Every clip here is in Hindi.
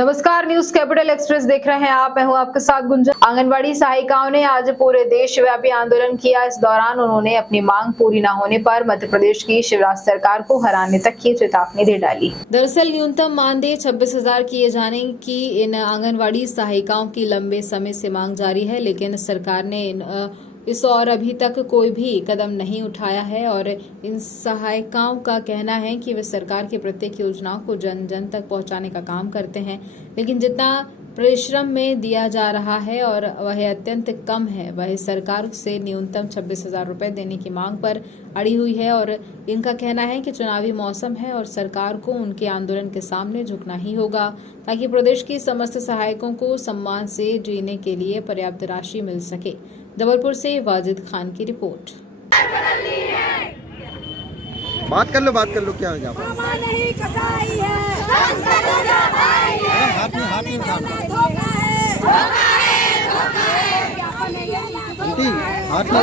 नमस्कार, न्यूज कैपिटल एक्सप्रेस देख रहे हैं आप। मैं हूं आपके साथ गुंजन। आंगनबाड़ी सहायिकाओं ने आज पूरे देशव्यापी आंदोलन किया। इस दौरान उन्होंने अपनी मांग पूरी न होने पर मध्य प्रदेश की शिवराज सरकार को हराने तक की चेतावनी दे डाली। दरअसल न्यूनतम मानदेय 26,000 किए जाने की इन आंगनबाड़ी सहायिकाओं की लंबे समय से मांग जारी है, लेकिन सरकार ने इस और अभी तक कोई भी कदम नहीं उठाया है। और इन सहायिकाओं का कहना है कि वे सरकार की प्रत्येक योजनाओं को जन जन तक पहुंचाने का काम करते हैं, लेकिन जितना परिश्रम में दिया जा रहा है और वह अत्यंत कम है। वह सरकार से न्यूनतम 26,000 रुपए देने की मांग पर अड़ी हुई है। और इनका कहना है कि चुनावी मौसम है और सरकार को उनके आंदोलन के सामने झुकना ही होगा, ताकि प्रदेश की समस्त सहायकों को सम्मान से जीने के लिए पर्याप्त राशि मिल सके। जबलपुर से वाजिद खान की रिपोर्ट। बात कर लो क्या है नहीं कसाई है, हाथ में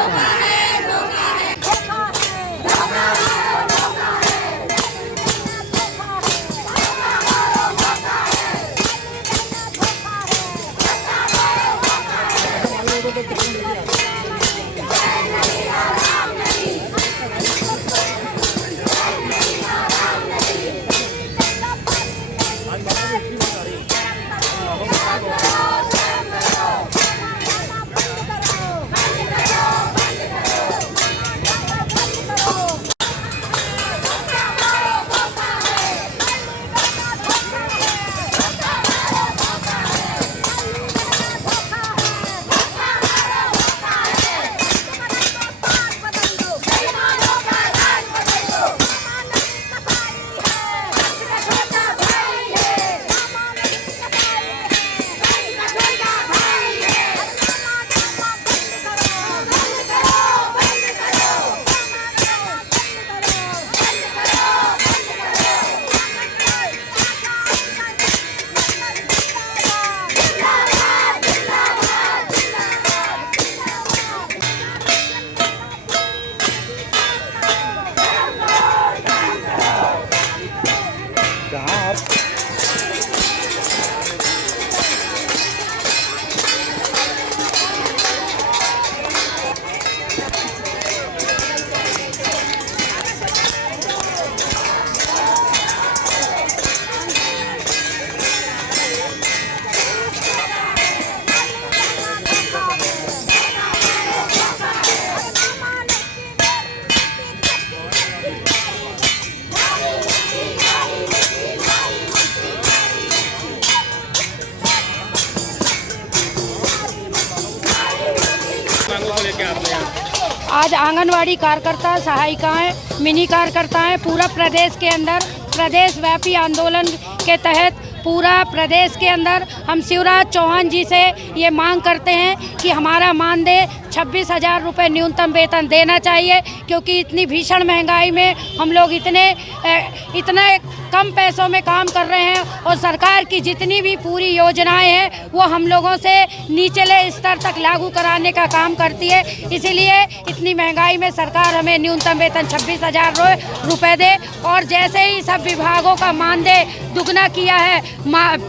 आज आंगनवाड़ी कार्यकर्ता सहायिकाएं, मिनी कार्यकर्ताएं पूरा प्रदेश के अंदर प्रदेश व्यापी आंदोलन के तहत पूरा प्रदेश के अंदर हम शिवराज चौहान जी से ये मांग करते हैं कि हमारा मानदेय 26,000 रुपये न्यूनतम वेतन देना चाहिए, क्योंकि इतनी भीषण महंगाई में हम लोग इतने कम पैसों में काम कर रहे हैं और सरकार की जितनी भी पूरी योजनाएं हैं वो हम लोगों से निचले स्तर तक लागू कराने का काम करती है। इसीलिए इतनी महंगाई में सरकार हमें न्यूनतम वेतन 26,000 रुपये दे। और जैसे ही सब विभागों का मानदेय दुगना किया है,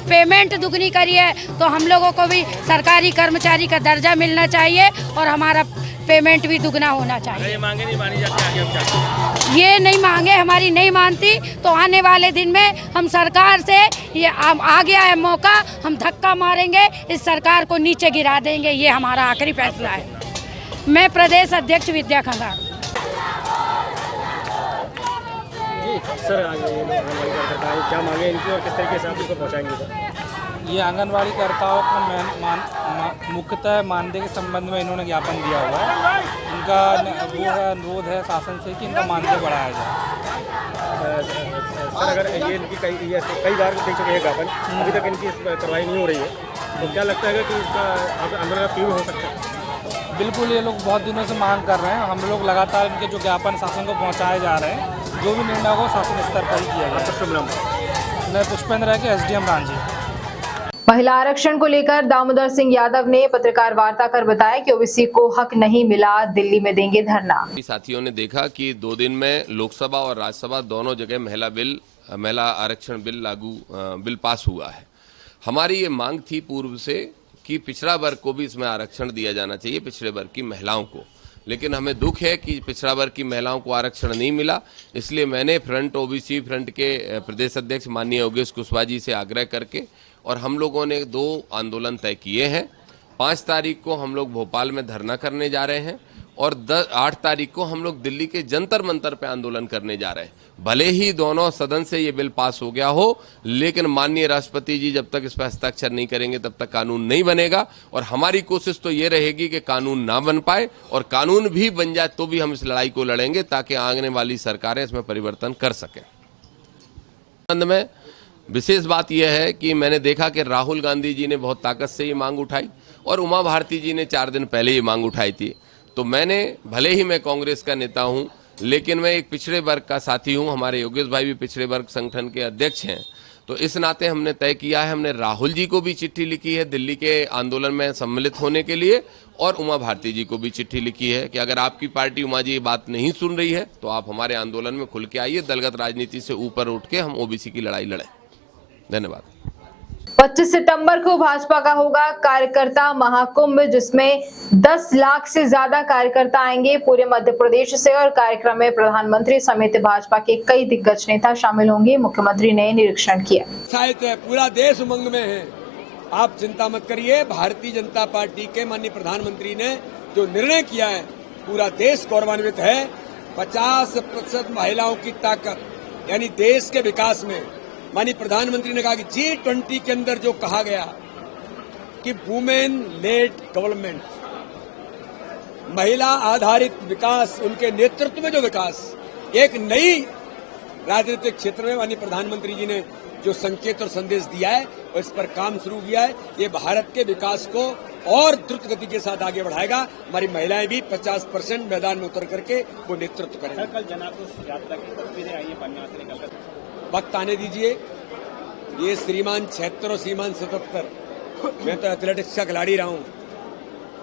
पेमेंट दुगनी करी है, तो हम लोगों को भी सरकारी कर्मचारी का दर्जा मिलना चाहिए और हमारा पेमेंट भी दुगना होना चाहिए। ये मांगे नहीं मानी जाती, आगे हम चाहते हैं। ये नहीं मांगे हमारी नहीं मानती तो आने वाले दिन में हम सरकार से ये आ गया है मौका, हम धक्का मारेंगे, इस सरकार को नीचे गिरा देंगे। ये हमारा आखिरी फैसला है। मैं प्रदेश अध्यक्ष विद्या खंगार। सर क्या मांगे इनकी और किस तरीके से आप इनको पहुँचाएंगे? ये आंगनवाड़ी कार्यकर्ताओं को मुख्यतः मानदेय के संबंध में इन्होंने ज्ञापन दिया हुआ है। इनका अनुरोध है शासन से कि इनका मानदेय बढ़ाया जाए। सर अगर ये इनकी कई बार देख चुके हैं ज्ञापन, अभी तक इनकी कार्रवाई नहीं हो रही है, तो क्या लगता है कि इसका आंदोलन तीव्र हो सकता है? बिल्कुल, ये लोग बहुत दिनों से मांग कर रहे हैं। हम लोग लगातार इनके जो ज्ञापन शासन को पहुँचाए जा रहे हैं। जो भी निर्णय होगा शासन स्तर पर ही किया जाएगा। मैं पुष्पेंद्र है कि SDM रांझी। महिला आरक्षण को लेकर दामोदर सिंह यादव ने पत्रकार वार्ता कर बताया कि ओबीसी को हक नहीं मिला, दिल्ली में देंगे धरना। साथियों ने देखा कि 2 दिन में लोकसभा और राज्यसभा दोनों जगह महिला आरक्षण बिल पास हुआ है। हमारी ये मांग थी पूर्व से कि पिछड़ा वर्ग को भी इसमें आरक्षण दिया जाना चाहिए, पिछड़े वर्ग की महिलाओं को। लेकिन हमें दुख है कि पिछड़ा वर्ग की महिलाओं को आरक्षण नहीं मिला। इसलिए मैंने फ्रंट ओबीसी फ्रंट के प्रदेश अध्यक्ष माननीय योगेश कुशवाहा जी से आग्रह करके और हम लोगों ने 2 आंदोलन तय किए हैं। 5 तारीख को हम लोग भोपाल में धरना करने जा रहे हैं और 8 तारीख को हम लोग दिल्ली के जंतर मंतर पे आंदोलन करने जा रहे हैं। भले ही दोनों सदन से ये बिल पास हो गया हो, लेकिन माननीय राष्ट्रपति जी जब तक इस पर हस्ताक्षर नहीं करेंगे तब तक कानून नहीं बनेगा। और हमारी कोशिश तो ये रहेगी कि कानून ना बन पाए, और कानून भी बन जाए तो भी हम इस लड़ाई को लड़ेंगे ताकि आने वाली सरकारें इसमें परिवर्तन कर सकें। में विशेष बात यह है कि मैंने देखा कि राहुल गांधी जी ने बहुत ताकत से ये मांग उठाई और उमा भारती जी ने 4 दिन पहले ये मांग उठाई थी। तो मैंने, भले ही मैं कांग्रेस का नेता हूं, लेकिन मैं एक पिछड़े वर्ग का साथी हूं। हमारे योगेश भाई भी पिछड़े वर्ग संगठन के अध्यक्ष हैं। तो इस नाते हमने तय किया है, हमने राहुल जी को भी चिट्ठी लिखी है दिल्ली के आंदोलन में सम्मिलित होने के लिए, और उमा भारती जी को भी चिट्ठी लिखी है कि अगर आपकी पार्टी उमा जी ये बात नहीं सुन रही है तो आप हमारे आंदोलन में खुल के आइए, दलगत राजनीति से ऊपर उठ के हम ओबीसी की लड़ाई लड़ें। धन्यवाद। 25 सितंबर को भाजपा का होगा कार्यकर्ता महाकुंभ, जिसमें 10 लाख से ज्यादा कार्यकर्ता आएंगे पूरे मध्य प्रदेश से, और कार्यक्रम में प्रधानमंत्री समेत भाजपा के कई दिग्गज नेता शामिल होंगे। मुख्यमंत्री ने निरीक्षण किया। पूरा देश उमंग में है, आप चिंता मत करिए। भारतीय जनता पार्टी के माननीय प्रधानमंत्री ने जो निर्णय किया है, पूरा देश गौरवान्वित है। 50% महिलाओं की ताकत, यानी देश के विकास में माननीय प्रधानमंत्री ने कहा कि G20 के अंदर जो कहा गया कि वुमेन लेड गवर्नमेंट, महिला आधारित विकास, उनके नेतृत्व में जो विकास, एक नई राजनीतिक क्षेत्र में माननीय प्रधानमंत्री जी ने जो संकेत और संदेश दिया है और इस पर काम शुरू किया है, ये भारत के विकास को और द्रुत गति के साथ आगे बढ़ाएगा। हमारी महिलाएं भी 50% मैदान में उतर करके वो नेतृत्व करेंगे। कल जन आक्रोश यात्रा की तस्वीरें आई है पन्ना से निकलकर, वक्त आने दीजिए। ये श्रीमान 76 और श्रीमान 77, मैं तो एथलेटिक्स का खिलाड़ी रहा हूँ,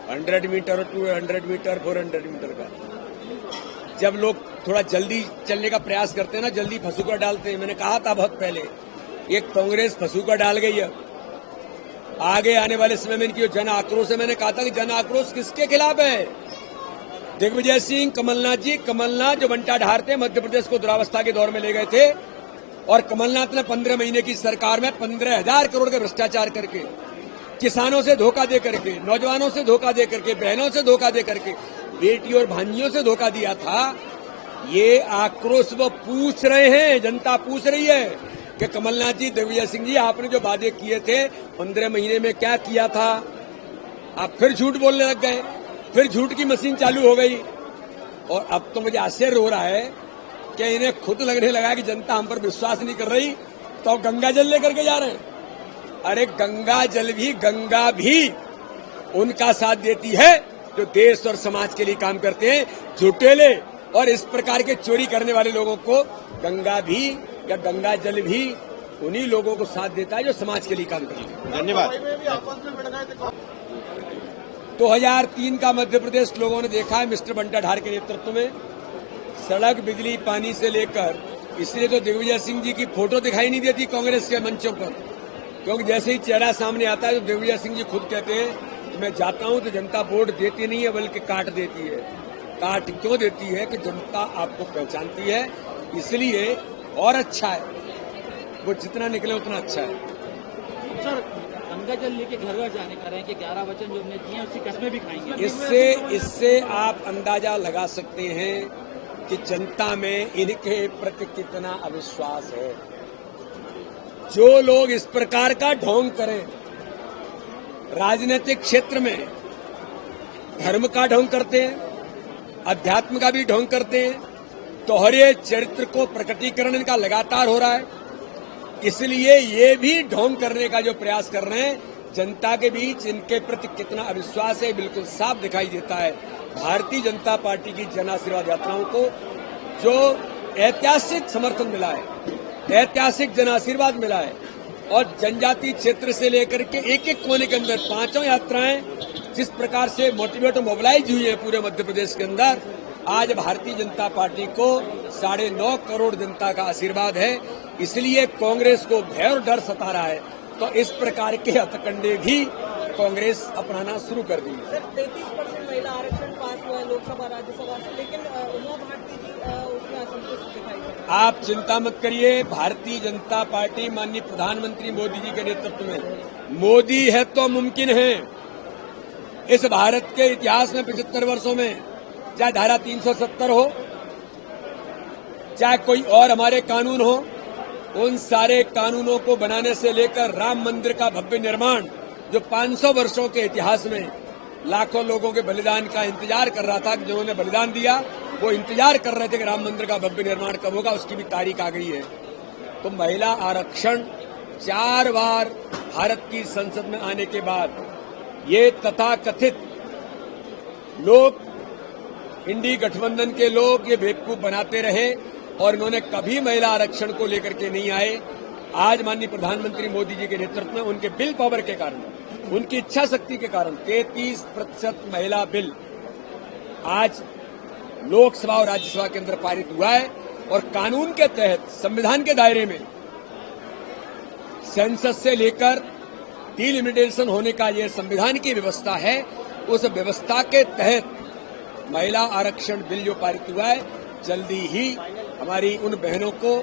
100 मीटर, 200 मीटर, 400 मीटर का। जब लोग थोड़ा जल्दी चलने का प्रयास करते हैं ना, जल्दी फंसूका डालते हैं। मैंने कहा था बहुत पहले, एक कांग्रेस फंसूका डाल गई है। आगे आने वाले समय में इनकी जन आक्रोश है, मैंने कहा था कि जन आक्रोश किसके खिलाफ है? दिग्विजय सिंह, कमलनाथ जो बंटा ढारते मध्य प्रदेश को दुरावस्था के दौर में ले गए थे, और कमलनाथ ने 15 महीने की सरकार में 15,000 करोड़ का भ्रष्टाचार करके, किसानों से धोखा दे करके, नौजवानों से धोखा दे करके, बहनों से धोखा दे करके, बेटी और भांजियों से धोखा दिया था। ये आक्रोश वो पूछ रहे हैं, जनता पूछ रही है कि कमलनाथ जी, दिग्विजय सिंह जी, आपने जो वादे किए थे 15 महीने में क्या किया था? आप फिर झूठ बोलने लग गए, फिर झूठ की मशीन चालू हो गई। और अब तो मुझे आश्चर्य हो रहा है कि इन्हें खुद लगने लगा कि जनता हम पर विश्वास नहीं कर रही, तो गंगा जल लेकर के जा रहे हैं। अरे गंगा भी उनका साथ देती है जो देश और समाज के लिए काम करते हैं। झूठेले और इस प्रकार के चोरी करने वाले लोगों को गंगा जल भी उन्हीं लोगों को साथ देता है जो समाज के लिए काम करते हैं। धन्यवाद। 2003 का मध्य प्रदेश लोगों ने देखा है मिस्टर बंटा ढार के नेतृत्व में, सड़क, बिजली, पानी से लेकर। इसलिए तो दिग्विजय सिंह जी की फोटो दिखाई नहीं देती कांग्रेस के मंचों पर, क्योंकि जैसे ही चेहरा सामने आता है तो दिग्विजय सिंह जी खुद कहते हैं कि मैं जाता हूं तो जनता वोट देती नहीं है बल्कि काट देती है। काट क्यों देती है? कि जनता आपको पहचानती है, इसलिए और अच्छा है, वो जितना निकले उतना अच्छा है। सर, गंगा जल लेके घर घर जाने का रहे हैं कि 11 वचन जो हमने दिए उसी कस्में भी खाएंगे। इससे आप अंदाजा लगा सकते हैं कि जनता में इनके प्रति कितना अविश्वास है। जो लोग इस प्रकार का ढोंग करें, राजनीतिक क्षेत्र में धर्म का ढोंग करते हैं, अध्यात्म का भी ढोंग करते हैं, दोहरे चरित्र को प्रकटीकरण इनका लगातार हो रहा है। इसलिए ये भी ढोंग करने का जो प्रयास कर रहे हैं, जनता के बीच इनके प्रति कितना अविश्वास है बिल्कुल साफ दिखाई देता है। भारतीय जनता पार्टी की जन आशीर्वाद यात्राओं को जो ऐतिहासिक समर्थन मिला है, ऐतिहासिक जन आशीर्वाद मिला है, और जनजातीय क्षेत्र से लेकर के एक एक कोने के अंदर 5 यात्राएं जिस प्रकार से मोटिवेट और मोबिलाइज हुई है पूरे मध्य प्रदेश के अंदर, आज भारतीय जनता पार्टी को 9.5 करोड़ जनता का आशीर्वाद है। इसलिए कांग्रेस को भय और डर सता रहा है तो इस प्रकार के हथकंडे भी कांग्रेस अपनाना शुरू कर दी है। 33% महिला आरक्षण पास हुआ है लोकसभा राज्यसभा से, लेकिन उमा भारती जी उसमें असंतुष्ट दिखाई दे रहे हैं। आप चिंता मत करिए, भारतीय जनता पार्टी माननीय प्रधानमंत्री मोदी जी के नेतृत्व में, मोदी है तो मुमकिन है। इस भारत के इतिहास में 75 वर्षों में चाहे धारा 370 हो, चाहे कोई और हमारे कानून हो, उन सारे कानूनों को बनाने से लेकर राम मंदिर का भव्य निर्माण, जो 500 वर्षों के इतिहास में लाखों लोगों के बलिदान का इंतजार कर रहा था, जिन्होंने बलिदान दिया वो इंतजार कर रहे थे कि राम मंदिर का भव्य निर्माण कब होगा, उसकी भी तारीख आ गई है। तो महिला आरक्षण 4 बार भारत की संसद में आने के बाद ये तथाकथित लोग, इंडी गठबंधन के लोग ये बेवकूफ बनाते रहे और इन्होंने कभी महिला आरक्षण को लेकर के नहीं आए। आज माननीय प्रधानमंत्री मोदी जी के नेतृत्व में, उनके बिल पावर के कारण, उनकी इच्छा शक्ति के कारण 33% महिला बिल आज लोकसभा और राज्यसभा के अंदर पारित हुआ है। और कानून के तहत, संविधान के दायरे में सेंसस से लेकर डिलिमिटेशन होने का यह संविधान की व्यवस्था है। उस व्यवस्था के तहत महिला आरक्षण बिल जो पारित हुआ है, जल्दी ही हमारी उन बहनों को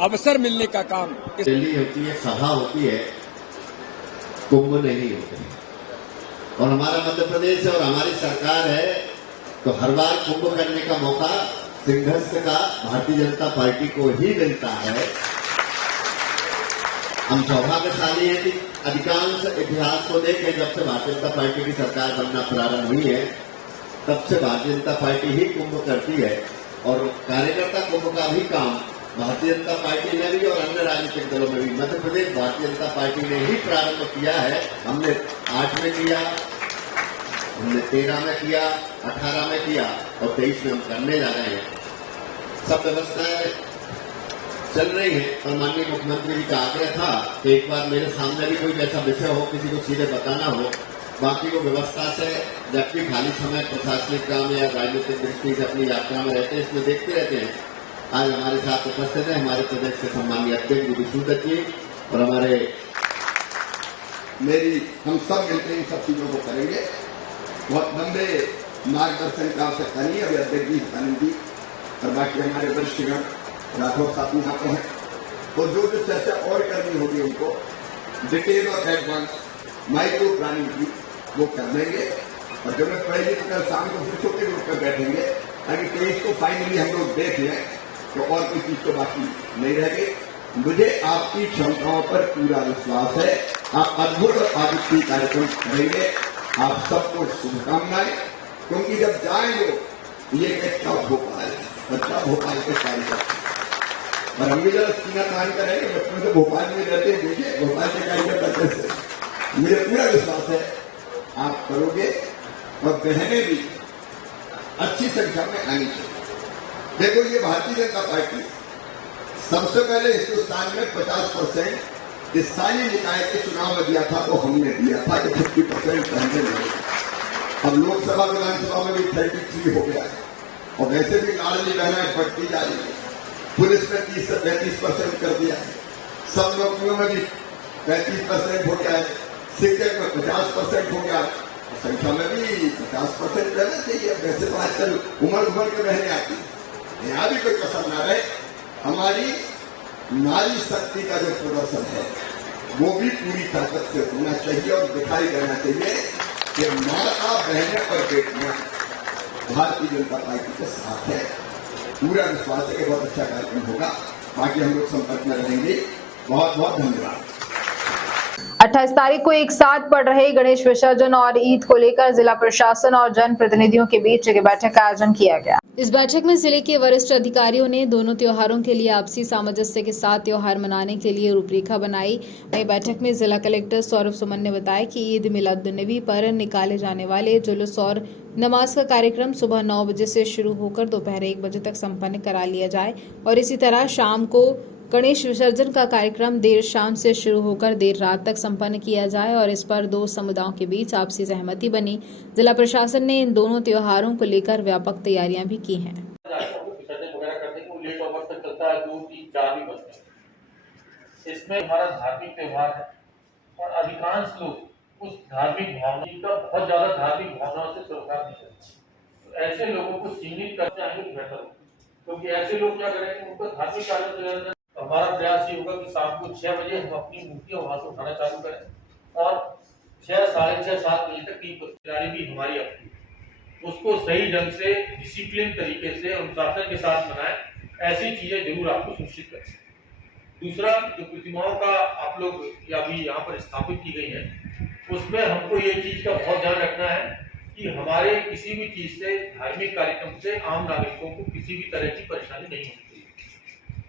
अवसर मिलने का काम रैली होती है, सभा होती है, कुंभ नहीं होते। और हमारा मध्य प्रदेश है और हमारी सरकार है, तो हर बार कुंभ करने का मौका सिंहस्थ का भारतीय जनता पार्टी को ही मिलता है। हम सौभाग्यशाली हैं कि अधिकांश इतिहास को देखें, जब से भारतीय जनता पार्टी की सरकार बनना प्रारंभ हुई है, तब से भारतीय जनता पार्टी ही कुंभ करती है। और कार्यकर्ता कुंभ का भी काम भारतीय जनता पार्टी ने भी और अन्य राजनीतिक दलों में भी, मध्य प्रदेश भारतीय जनता पार्टी ने ही प्रारंभ किया है। हमने 8 में किया, हमने 13 में किया, 18 में किया और 23 में हम करने जा रहे हैं। सब व्यवस्थाएं चल रही है। और माननीय मुख्यमंत्री जी का आग्रह था कि एक बार मेरे सामने भी कोई ऐसा विषय हो, किसी को सीधे बताना हो, बाकी को व्यवस्था से, जबकि खाली समय प्रशासनिक काम या राजनीतिक दृष्टि से अपनी यात्रा में रहते हैं, इसमें देखते रहते हैं। आज हमारे साथ उपस्थित है हमारे प्रदेश के सम्मानीय अध्यक्ष विष्णुदत्त जी और हमारे हम सब मिलकर इन सब चीजों को करेंगे। बहुत लंबे मार्गदर्शन का आवश्यक नहीं है। अभी अध्यक्ष जी, आनंद जी और बाकी हमारे वरिष्ठगण राठौर साहब यहाँ पे हैं, तो जो चर्चा और करनी होगी उनको डिटेल और एडवांस माइक्रो प्लानिंग की वो कर देंगे। और जब मैं पहले तो कल शाम को फिर छोटे ग्रुप में बैठेंगे, ताकि 23 को फाइनली हम लोग देख लें, तो और कोई चीज तो बाकी नहीं रह गई। मुझे आपकी क्षमताओं पर पूरा विश्वास है। आप अद्भुत और आदित्य कार्यक्रम करेंगे। आप सबको शुभकामनाएं, क्योंकि जब जाएंगे ये कब भोपाल और कब भोपाल के कार्यक्रम, और हम भी जरा सीना तान करेंगे। बचपन से भोपाल में रहते हैं, देखिए भोपाल के कार्यक्रम करते से मुझे पूरा विश्वास है आप करोगे। और बहनें भी अच्छी संख्या में आनी चाहिए। देखो, ये भारतीय जनता पार्टी सबसे पहले हिंदुस्तान में 50% स्थानीय निकाय के चुनाव में दिया था, तो हमने दिया था कि 50% पहले नहीं। अब लोकसभा विधानसभा में भी 33 हो गया है। और वैसे भी लाडली बहनाएं बढ़ती जा रही है। पुलिस में 30 से 35% कर दिया है। सब नौकरियों में भी 35% हो गया है। शिक्षक में 50% हो गया। संख्या में भी 50% रहना चाहिए। वैसे तो आजकल उम्र के बहने आती है, यहाँ भी कोई कसर ना रहे। हमारी नारी शक्ति का जो प्रदर्शन है वो भी पूरी ताकत से होना चाहिए और दिखाई देना चाहिए कि माता, बहनें और बेटियां भारतीय जनता पार्टी के साथ है। पूरा विश्वास है कि बहुत अच्छा कार्यक्रम होगा। बाकी हम लोग संपर्क में रहेंगे। बहुत बहुत धन्यवाद। 28 तारीख को एक साथ पड़ रहे गणेश विसर्जन और ईद को लेकर जिला प्रशासन और जनप्रतिनिधियों के बीच एक बैठक का आयोजन किया गया। इस बैठक में जिले के वरिष्ठ अधिकारियों ने दोनों त्योहारों के लिए आपसी सामंजस्य के साथ त्योहार मनाने के लिए रूपरेखा बनाई। वहीं बैठक में जिला कलेक्टर सौरभ सुमन ने बताया कि ईद मिलादुन्नबी पर निकाले जाने वाले जुलूस और नमाज का कार्यक्रम सुबह 9 बजे से शुरू होकर दोपहर 1 बजे तक संपन्न करा लिया जाए और इसी तरह शाम को गणेश विसर्जन का कार्यक्रम देर शाम से शुरू होकर देर रात तक संपन्न किया जाए और इस पर दो समुदायों के बीच आपसी सहमति बनी। जिला प्रशासन ने इन दोनों त्योहारों को लेकर व्यापक तैयारियां भी की हैं। विसर्जन वगैरह करते हैं, लेट आवर्स तक चलता है, 2, 3, 4 भी बजते हैं। इसमें हमारा धार्मिक त्यौहार है और अधिकांश लोग उस धार्मिक भावना का बहुत ज्यादा धार्मिक भावनाओं से सरोकार नहीं करते। तो ऐसे लोगों को चिन्हित कर चाहेंगे तो बेहतर हो, क्योंकि ऐसे लोग क्या करेंगे, उनको धार्मिक कार्यों से ज्यादा। तो हमारा प्रयास ये होगा कि शाम को 6 बजे हम अपनी मूर्तियां वहां से उठाना चालू करें और 6, साढ़े 6, 7 बजे तक की तैयारी भी हमारी अपनी, उसको सही ढंग से डिसिप्लिन तरीके से अनुशासन के साथ मनाएं। ऐसी चीजें जरूर आपको सुनिश्चित करें। दूसरा, जो प्रतिमाओं का आप लोग अभी यहाँ पर स्थापित की गई है, उसमें हमको ये चीज का बहुत ध्यान रखना है कि हमारे किसी भी चीज से, धार्मिक कार्यक्रम से आम नागरिकों को किसी भी तरह की परेशानी नहीं होती है।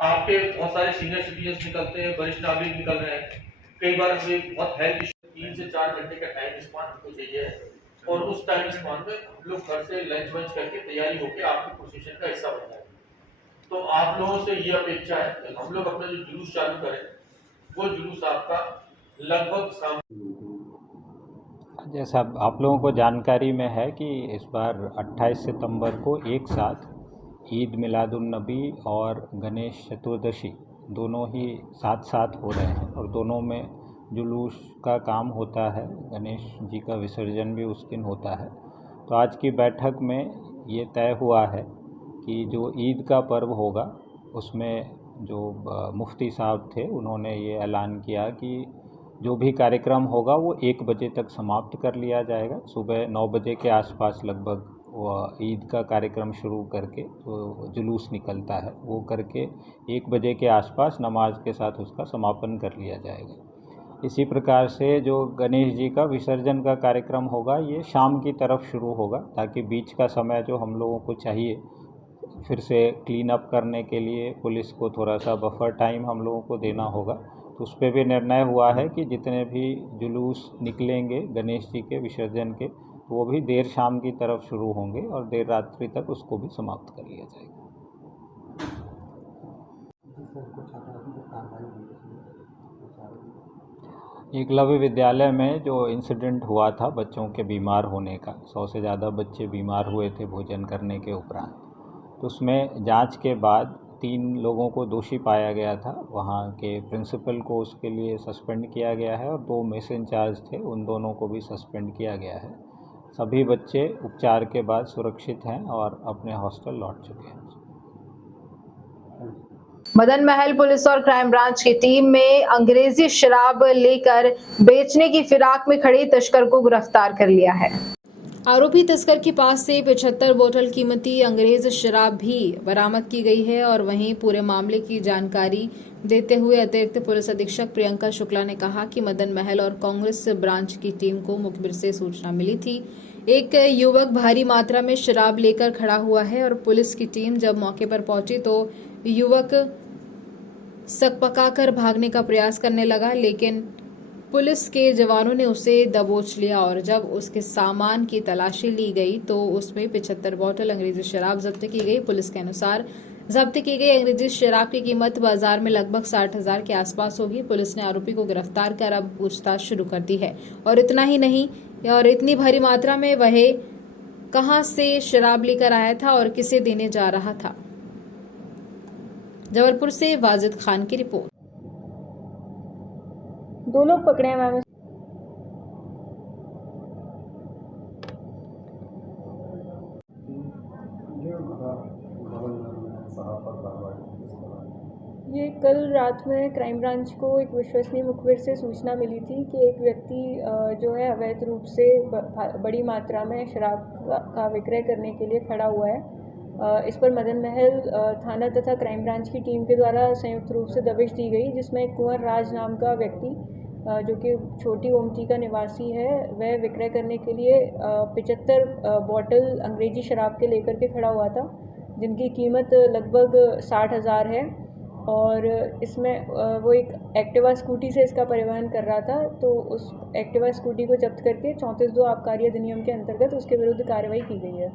आपके बहुत सारे सीनियर सिटीजन निकलते हैं, वरिष्ठ नागरिक निकल रहे हैं, कई बार हमें बहुत हेल्थ इश्यू, 3 से 4 घंटे का टाइम स्पान हमको चाहिए है और उस टाइम स्पान में हम लोग घर से लंच वंच करके तैयारी होकर आपके प्रोसेशन का हिस्सा बन जाए। तो आप लोगों से ये अपेक्षा है कि हम लोग अपना जो जुलूस चालू करें, वो जुलूस आपका लगभग जैसा आप लोगों को जानकारी में है कि इस बार 28 सितंबर को एक साथ ईद मिलादुन्नबी और गणेश चतुर्दशी दोनों ही साथ साथ हो रहे हैं और दोनों में जुलूस का काम होता है। गणेश जी का विसर्जन भी उस दिन होता है। तो आज की बैठक में ये तय हुआ है कि जो ईद का पर्व होगा उसमें जो मुफ्ती साहब थे, उन्होंने ये ऐलान किया कि जो भी कार्यक्रम होगा वो 1 बजे तक समाप्त कर लिया जाएगा। सुबह 9 बजे के आसपास लगभग वो ईद का कार्यक्रम शुरू करके जो जुलूस निकलता है वो करके 1 बजे के आसपास नमाज के साथ उसका समापन कर लिया जाएगा। इसी प्रकार से जो गणेश जी का विसर्जन का कार्यक्रम होगा ये शाम की तरफ शुरू होगा, ताकि बीच का समय जो हम लोगों को चाहिए फिर से क्लीन अप करने के लिए पुलिस को थोड़ा सा बफर टाइम हम लोगों को देना होगा। तो उस पर भी निर्णय हुआ है कि जितने भी जुलूस निकलेंगे गणेश जी के विसर्जन के, वो भी देर शाम की तरफ शुरू होंगे और देर रात्रि तक उसको भी समाप्त कर लिया जाएगा। एकलव्य विद्यालय में जो इंसिडेंट हुआ था बच्चों के बीमार होने का, 100 से ज़्यादा बच्चे बीमार हुए थे भोजन करने के उपरांत, तो उसमें जांच के बाद 3 लोगों को दोषी पाया गया था। वहाँ के प्रिंसिपल को उसके लिए सस्पेंड किया गया है और 2 मेस इंचार्ज थे, उन दोनों को भी सस्पेंड किया गया है। सभी बच्चे उपचार के बाद सुरक्षित हैं और अपने हॉस्टल लौट चुके हैं। मदन महल पुलिस और क्राइम ब्रांच की टीम में अंग्रेजी शराब लेकर बेचने की फिराक में खड़े तस्कर को गिरफ्तार कर लिया है। आरोपी तस्कर के पास से 75 बोतल कीमती अंग्रेज शराब भी बरामद की गई है और वहीं पूरे मामले की जानकारी देते हुए अतिरिक्त पुलिस अधीक्षक प्रियंका शुक्ला ने कहा कि मदन महल और कांग्रेस ब्रांच की टीम को मुखबिर से सूचना मिली थी। एक युवक भारी मात्रा में शराब लेकर खड़ा हुआ है और पुलिस की टीम जब मौके पर पहुंची तो युवक सकपकाकर भागने का प्रयास करने लगा, लेकिन पुलिस के जवानों ने उसे दबोच लिया और जब उसके सामान की तलाशी ली गई तो उसमें 75 बोतल अंग्रेजी शराब जब्त की गई। पुलिस के अनुसार जब्त की गई अंग्रेजी शराब की कीमत बाजार में लगभग 60,000 के आसपास होगी। पुलिस ने आरोपी को गिरफ्तार कर अब पूछताछ शुरू कर दी है। और इतना ही नहीं, और इतनी भारी मात्रा में वह कहां से शराब लेकर आया था और किसे देने जा रहा था। जबलपुर से वाजिद खान की रिपोर्ट। 2 लोग पकड़े हैं मैम। ये कल रात में क्राइम ब्रांच को एक विश्वसनीय मुखबिर से सूचना मिली थी कि एक व्यक्ति जो है अवैध रूप से बड़ी मात्रा में शराब का विक्रय करने के लिए खड़ा हुआ है। इस पर मदन महल थाना तथा क्राइम ब्रांच की टीम के द्वारा संयुक्त रूप से दबिश दी गई, जिसमें कुंवर राज नाम का व्यक्ति जो कि छोटी ओमती का निवासी है, वह विक्रय करने के लिए 75 बॉटल अंग्रेजी शराब के लेकर के खड़ा हुआ था, जिनकी कीमत लगभग 60,000 है। और इसमें वो एक एक्टिवा स्कूटी से इसका परिवहन कर रहा था, तो उस एक्टिवा स्कूटी को जब्त करके 34(2) आबकारी अधिनियम के अंतर्गत उसके विरुद्ध कार्रवाई की गई है।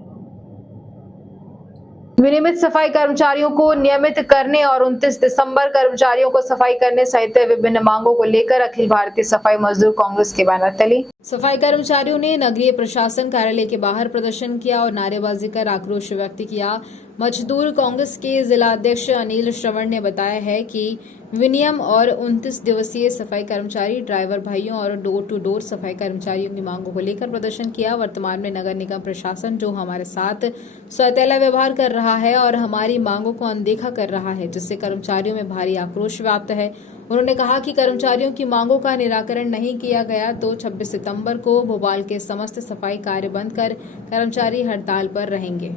विनियमित सफाई कर्मचारियों को नियमित करने और 29 दिसंबर कर्मचारियों को सफाई करने सहित विभिन्न मांगों को लेकर अखिल भारतीय सफाई मजदूर कांग्रेस के बैनर तले सफाई कर्मचारियों ने नगरीय प्रशासन कार्यालय के बाहर प्रदर्शन किया और नारेबाजी कर आक्रोश व्यक्त किया। मजदूर कांग्रेस के जिला अध्यक्ष अनिल श्रवण ने बताया है कि विनियम और 29 दिवसीय सफाई कर्मचारी ड्राइवर भाइयों और डोर टू डोर सफाई कर्मचारियों की मांगों को लेकर प्रदर्शन किया। वर्तमान में नगर निगम प्रशासन जो हमारे साथ सौतेला व्यवहार कर रहा है और हमारी मांगों को अनदेखा कर रहा है, जिससे कर्मचारियों में भारी आक्रोश व्याप्त है। उन्होंने कहा कि कर्मचारियों की मांगों का निराकरण नहीं किया गया तो 26 सितंबर को भोपाल के समस्त सफाई कार्य बंद कर कर्मचारी हड़ताल पर रहेंगे।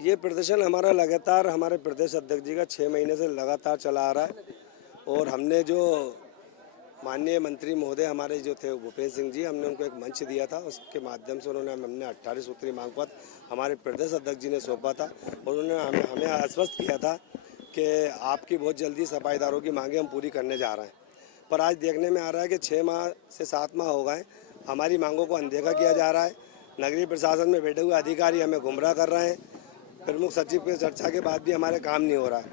ये प्रदर्शन हमारा लगातार हमारे प्रदेश अध्यक्ष जी का 6 महीने से लगातार चला आ रहा है और हमने जो माननीय मंत्री महोदय हमारे जो थे भूपेंद्र सिंह जी, हमने उनको एक मंच दिया था। उसके माध्यम से हमने 18 सूत्री मांग पत्र हमारे प्रदेश अध्यक्ष जी ने सौंपा था और उन्होंने हमें आश्वस्त किया था कि आपकी बहुत जल्दी सफाईदारों की मांगें हम पूरी करने जा रहे हैं। पर आज देखने में आ रहा है कि 6 माह से 7 माह हो गए, हमारी मांगों को अनदेखा किया जा रहा है। नगरीय प्रशासन में बैठे हुए अधिकारी हमें गुमराह कर रहे हैं। प्रमुख सचिव के चर्चा के बाद भी हमारे काम नहीं हो रहा है,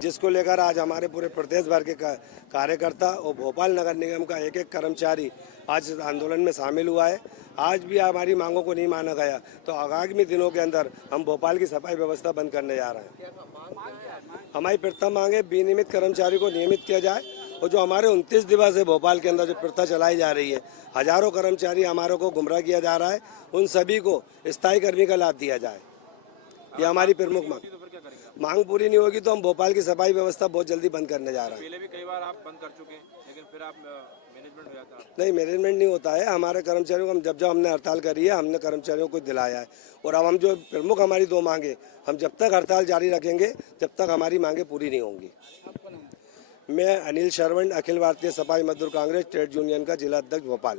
जिसको लेकर आज हमारे पूरे प्रदेश भर के कार्यकर्ता और भोपाल नगर निगम का एक कर्मचारी आज आंदोलन में शामिल हुआ है। आज भी हमारी मांगों को नहीं माना गया तो आगामी दिनों के अंदर हम भोपाल की सफाई व्यवस्था बंद करने जा रहे हैं। हमारी प्रथम मांग है विनियमित कर्मचारी को नियमित किया जाए और जो हमारे 29 दिवस से भोपाल के अंदर जो प्रथा चलाई जा रही है, हजारों कर्मचारी हमारों को गुमराह किया जा रहा है, उन सभी को स्थायी कर्मी का लाभ दिया जाए। ये हमारी प्रमुख मांग पूरी नहीं होगी तो हम भोपाल की सफाई व्यवस्था बहुत जल्दी बंद करने जा रहे हैं। पहले भी कई बार आप बंद कर चुके हैं, लेकिन फिर आप मैनेजमेंट हो जाता है। नहीं, मैनेजमेंट नहीं होता है। हमारे कर्मचारियों को हम जब हमने हड़ताल करी है, हमने कर्मचारियों को दिलाया है और अब हम जो प्रमुख हमारी 2 मांगे, हम जब तक हड़ताल जारी रखेंगे जब तक हमारी मांगे पूरी नहीं होंगी। मैं अनिल श्रवण, अखिल भारतीय सफाई मजदूर कांग्रेस ट्रेड यूनियन का जिला अध्यक्ष भोपाल।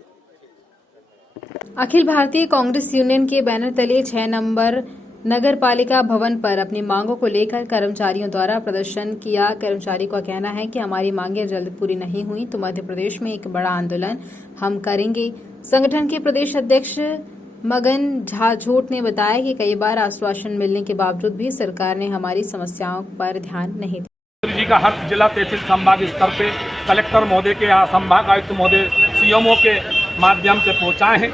अखिल भारतीय कांग्रेस यूनियन के बैनर तले 6 नंबर नगर पालिका भवन पर अपनी मांगों को लेकर कर्मचारियों द्वारा प्रदर्शन किया। कर्मचारी का कहना है कि हमारी मांगें जल्द पूरी नहीं हुई तो मध्य प्रदेश में एक बड़ा आंदोलन हम करेंगे। संगठन के प्रदेश अध्यक्ष मगन झा झूठ ने बताया कि कई बार आश्वासन मिलने के बावजूद भी सरकार ने हमारी समस्याओं पर ध्यान नहीं दिया। जी का हर जिला तहसील संभाग स्तर पे कलेक्टर महोदय के संभाग आयुक्त महोदय सीएमओ के माध्यम से पहुंचाए हैं।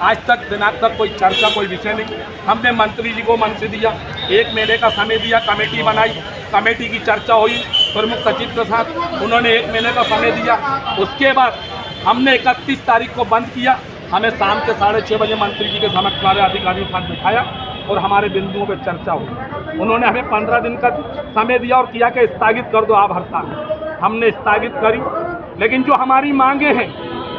आज तक दिनांक तक कोई चर्चा, कोई विषय नहीं। हमने मंत्री जी को मंच दिया, 1 महीने का समय दिया, कमेटी बनाई, कमेटी की चर्चा हुई प्रमुख सचिव के साथ, उन्होंने 1 महीने का समय दिया। उसके बाद हमने 31 तारीख को बंद किया। हमें शाम के 6:30 बजे मंत्री जी के समक्ष हमारे अधिकारियों के साथ बिठाया और हमारे बिंदुओं पर चर्चा हुई। उन्होंने हमें 15 दिन का समय दिया और किया कि स्थगित कर दो आप हड़ताल। हमने स्थगित करी, लेकिन जो हमारी मांगे हैं,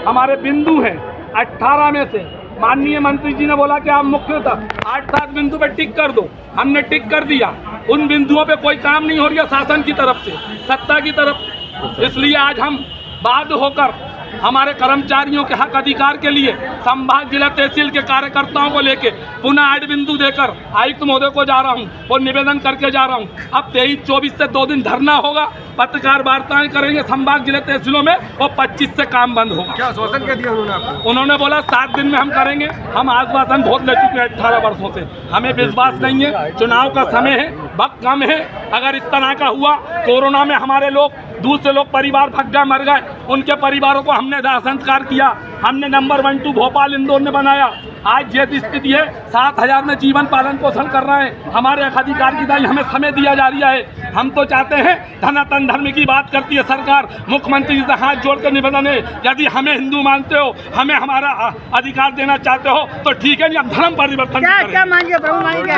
हमारे बिंदु हैं, 18 में से माननीय मंत्री जी ने बोला कि आप मुख्यतः 8-7 बिंदु पे टिक कर दो। हमने टिक कर दिया। उन बिंदुओं पे कोई काम नहीं हो रहा शासन की तरफ से, सत्ता की तरफ। इसलिए आज हम बाध्य होकर हमारे कर्मचारियों के हक अधिकार के लिए संभाग जिला तहसील के कार्यकर्ताओं को लेके पुनः 8 बिंदु देकर आयुक्त महोदय को जा रहा हूं और निवेदन करके जा रहा हूं। अब 23-24 से 2 दिन धरना होगा, पत्रकार वार्ताएं करेंगे संभाग जिला तहसीलों में और 25 से काम बंद होगा। क्या आश्वासन क्या दिया उन्होंने आपको? उन्होंने बोला 7 दिन में हम करेंगे। हम आश्वासन बहुत ले चुके हैं 18 वर्षों से, हमें विश्वास नहीं है। चुनाव का समय है, वक्त कम है। अगर इस तरह का हुआ, कोरोना में हमारे लोग, दूसरे लोग परिवार भग गए, मर गए, उनके परिवारों को हमने दाह संस्कार किया। हमने नंबर 1 2 भोपाल इंदौर ने बनाया। आज ये स्थिति है, 7000 में जीवन पालन पोषण कर रहे हैं। हमारे अधिकार की दाई हमें समय दिया जा रहा है। हम तो चाहते हैं, धनातन धर्म की बात करती है सरकार। मुख्यमंत्री जी से हाथ जोड़कर निवेदन है, यदि हमें हिंदू मानते हो, हमें हमारा अधिकार देना चाहते हो तो ठीक है, नहीं अब धर्म परिवर्तन क्या मांगे प्रभु मांगे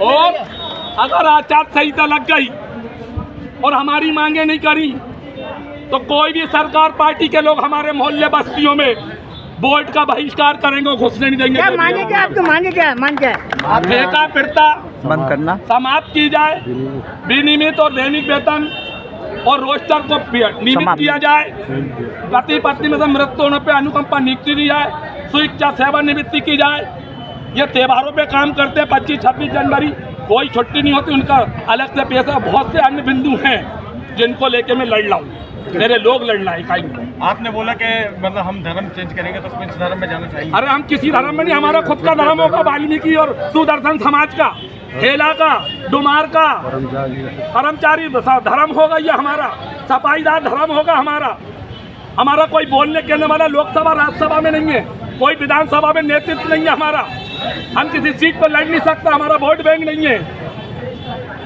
और अगर आचार संहिता लग गई और हमारी मांगे नहीं करी तो कोई भी सरकार पार्टी के लोग हमारे मोहल्ले बस्तियों में वोट का बहिष्कार करेंगे, घुसने नहीं देंगे। क्या मांगे, क्या आपको मांगे, क्या मांग क्या ठेका फिरता बंद करना समाप्त की जाए, विनियमित और दैनिक वेतन और रोस्टर को नियमित किया जाए, पति पत्नी में से मृत्यु होने पर अनुकंपा नियुक्ति दी जाए, स्वेच्छा सेवानिवृत्ति की जाए। ये त्योहारों पे काम करते हैं, 25-26 जनवरी कोई छुट्टी नहीं होती, उनका अलग से पैसा। बहुत से अन्य बिंदु हैं जिनको लेके मैं लड़ रहा हूँ, मेरे लोग लड़ना है इकाई में। आपने बोला कि मतलब हम धर्म चेंज करेंगे तो किस धर्म में जाना चाहिए? अरे हम किसी धर्म में नहीं, हमारा खुद का धर्म होगा वाल्मीकि और सुदर्शन समाज का, हेला का, डुमार का, कर्मचारी धर्म होगा ये हमारा, सफाईदार धर्म होगा हमारा। हमारा कोई बोलने कहने वाला लोकसभा राज्यसभा में नहीं है, कोई विधानसभा में नेतृत्व नहीं है हमारा। हम किसी सीट पर लड़ नहीं सकते, हमारा वोट बैंक नहीं है,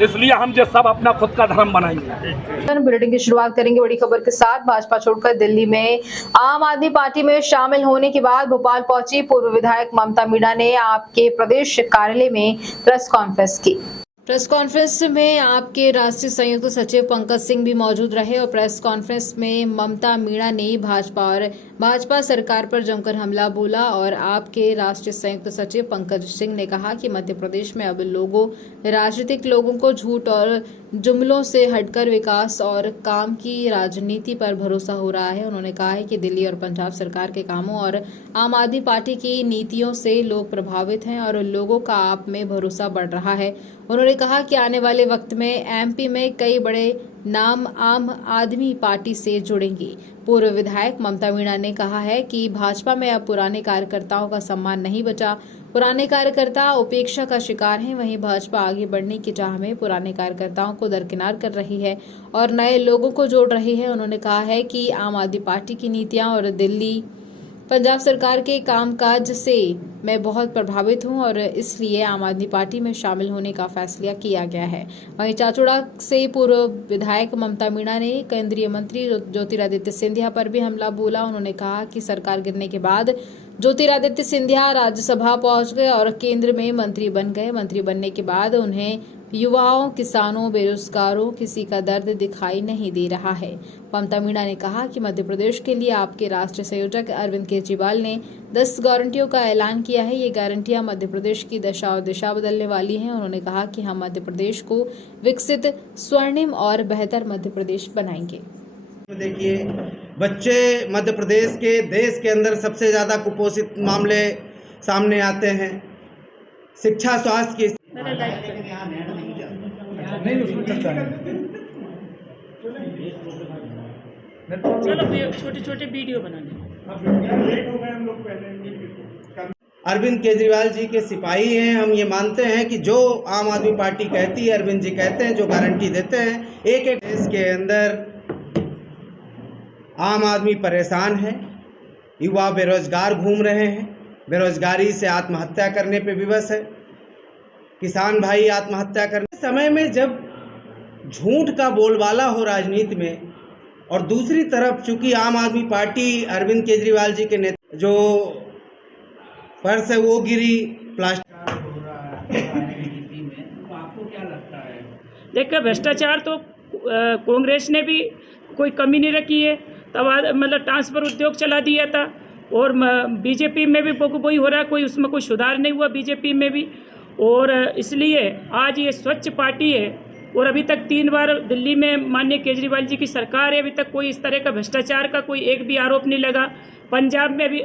इसलिए हम जो सब अपना खुद का धर्म बनाएंगे। बुलेटिन की शुरुआत करेंगे बड़ी खबर के साथ। भाजपा छोड़कर दिल्ली में आम आदमी पार्टी में शामिल होने के बाद भोपाल पहुंची पूर्व विधायक ममता मीणा ने आपके प्रदेश कार्यालय में प्रेस कॉन्फ्रेंस की। प्रेस कॉन्फ्रेंस में आपके राष्ट्रीय संयुक्त सचिव पंकज सिंह भी मौजूद रहे और प्रेस कॉन्फ्रेंस में ममता मीणा ने भाजपा सरकार पर जमकर हमला बोला और आपके राष्ट्रीय संयुक्त सचिव पंकज सिंह ने कहा कि मध्य प्रदेश में अब राजनीतिक लोगों को झूठ और जुमलों से हटकर विकास और काम की राजनीति पर भरोसा हो रहा है। उन्होंने कहा है कि दिल्ली और पंजाब सरकार के कामों और आम आदमी पार्टी की नीतियों से लोग प्रभावित हैं और लोगों का आप में भरोसा बढ़ रहा है। उन्होंने कहा कि आने वाले वक्त में एमपी में कई बड़े नाम आम आदमी पार्टी से जुड़ेंगी। पूर्व विधायक ममता मीणा ने कहा है कि भाजपा में अब पुराने कार्यकर्ताओं का सम्मान नहीं बचा, पुराने कार्यकर्ता उपेक्षा का शिकार हैं। वहीं भाजपा आगे बढ़ने की चाह में पुराने कार्यकर्ताओं को दरकिनार कर रही है और नए लोगों को जोड़ रही है। उन्होंने कहा है कि आम आदमी पार्टी की नीतियां और दिल्ली पंजाब सरकार के कामकाज से मैं बहुत प्रभावित हूं और इसलिए आम आदमी पार्टी में शामिल होने का फैसला किया गया है। वहीं चाचौड़ा से पूर्व विधायक ममता मीणा ने केंद्रीय मंत्री ज्योतिरादित्य सिंधिया पर भी हमला बोला। उन्होंने कहा कि सरकार गिरने के बाद ज्योतिरादित्य सिंधिया राज्यसभा पहुंच गए और केंद्र में मंत्री बन गए। मंत्री बनने के बाद उन्हें युवाओं, किसानों, बेरोजगारों किसी का दर्द दिखाई नहीं दे रहा है। ममता मीणा ने कहा कि मध्य प्रदेश के लिए आपके राष्ट्रीय संयोजक अरविंद केजरीवाल ने 10 गारंटियों का ऐलान किया है। ये गारंटियां मध्य प्रदेश की दशा और दिशा बदलने वाली हैं। उन्होंने कहा कि हम मध्य प्रदेश को विकसित, स्वर्णिम और बेहतर मध्य प्रदेश बनाएंगे। देखिए, बच्चे मध्य प्रदेश के देश के अंदर सबसे ज़्यादा कुपोषित मामले सामने आते हैं। शिक्षा, स्वास्थ्य की नहीं उसमें चलता है। चलो छोटे छोटे वीडियो बनाने। अरविंद केजरीवाल जी के सिपाही हैं। हम ये मानते हैं कि जो आम आदमी पार्टी कहती है, अरविंद जी कहते हैं, जो गारंटी देते हैं, एक एक देश के अंदर आम आदमी परेशान है, युवा बेरोजगार घूम रहे हैं, बेरोजगारी से आत्महत्या करने पे विवश है, किसान भाई आत्महत्या करने समय में जब झूठ का बोलबाला हो राजनीति में, और दूसरी तरफ चूंकि आम आदमी पार्टी अरविंद केजरीवाल जी के नेतृत्व जो पर्स है वो गिरी, प्लास्टिक में, तो आपको क्या लगता है? देखिए, भ्रष्टाचार तो कांग्रेस ने भी कोई कमी नहीं रखी है। तब मतलब ट्रांसफर उद्योग चला दिया था और बीजेपी में भी वही हो रहा है, कोई उसमें कोई सुधार नहीं हुआ बीजेपी में भी। और इसलिए आज ये स्वच्छ पार्टी है और अभी तक 3 बार दिल्ली में माननीय केजरीवाल जी की सरकार है, अभी तक कोई इस तरह का भ्रष्टाचार का कोई एक भी आरोप नहीं लगा। पंजाब में भी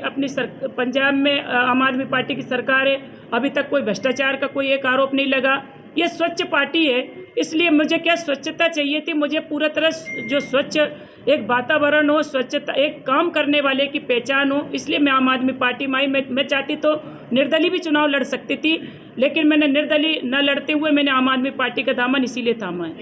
पंजाब में आम आदमी पार्टी की सरकार है, अभी तक कोई भ्रष्टाचार का कोई एक आरोप नहीं लगा। ये स्वच्छ पार्टी है, इसलिए मुझे क्या स्वच्छता चाहिए थी, मुझे पूरा तरह जो स्वच्छ एक वातावरण हो, स्वच्छता, एक काम करने वाले की पहचान हो, इसलिए मैं आम आदमी पार्टी में आई। मैं चाहती तो निर्दलीय भी चुनाव लड़ सकती थी, लेकिन मैंने निर्दलीय न लड़ते हुए मैंने आम आदमी पार्टी का दामन इसीलिए थामा है।